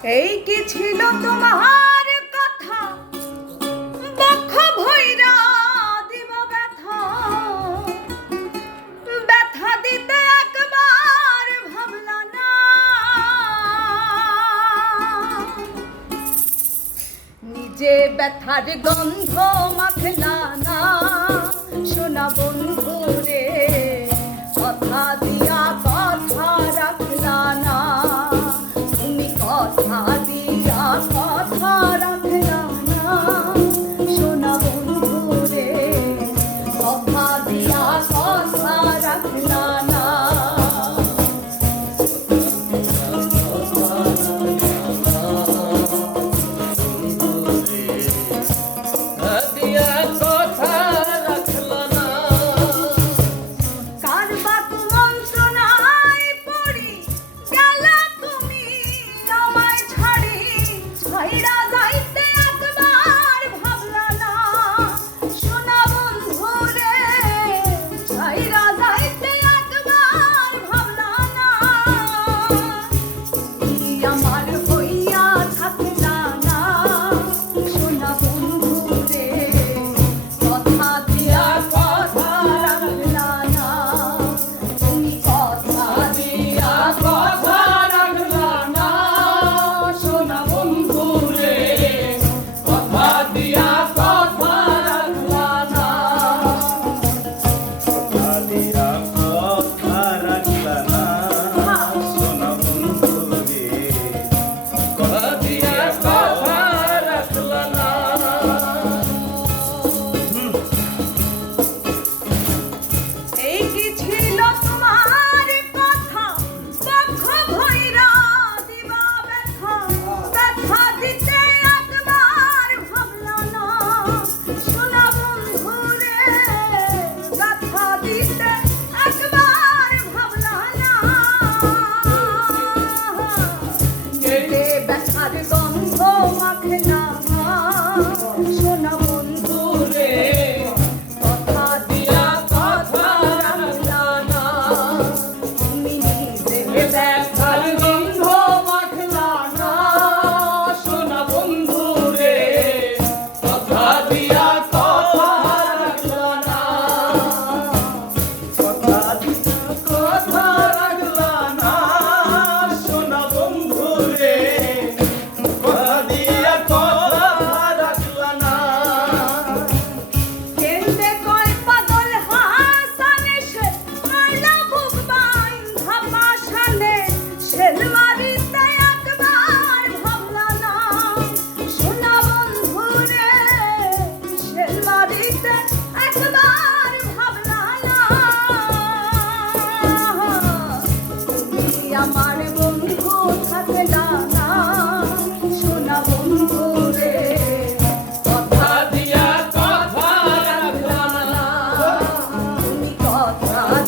এই কি ছিল তোমার কথা? বক্ষ ভৈরা দিব ব্যথা ব্যথা দিতে একবার ভাবলা না। নিজে ব্যথার গন্ধ মাখলা না। শোনা বন্ধু রে কথা দিয়া কথা রাখলা না তুমি কথা দিয়া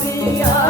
Maria.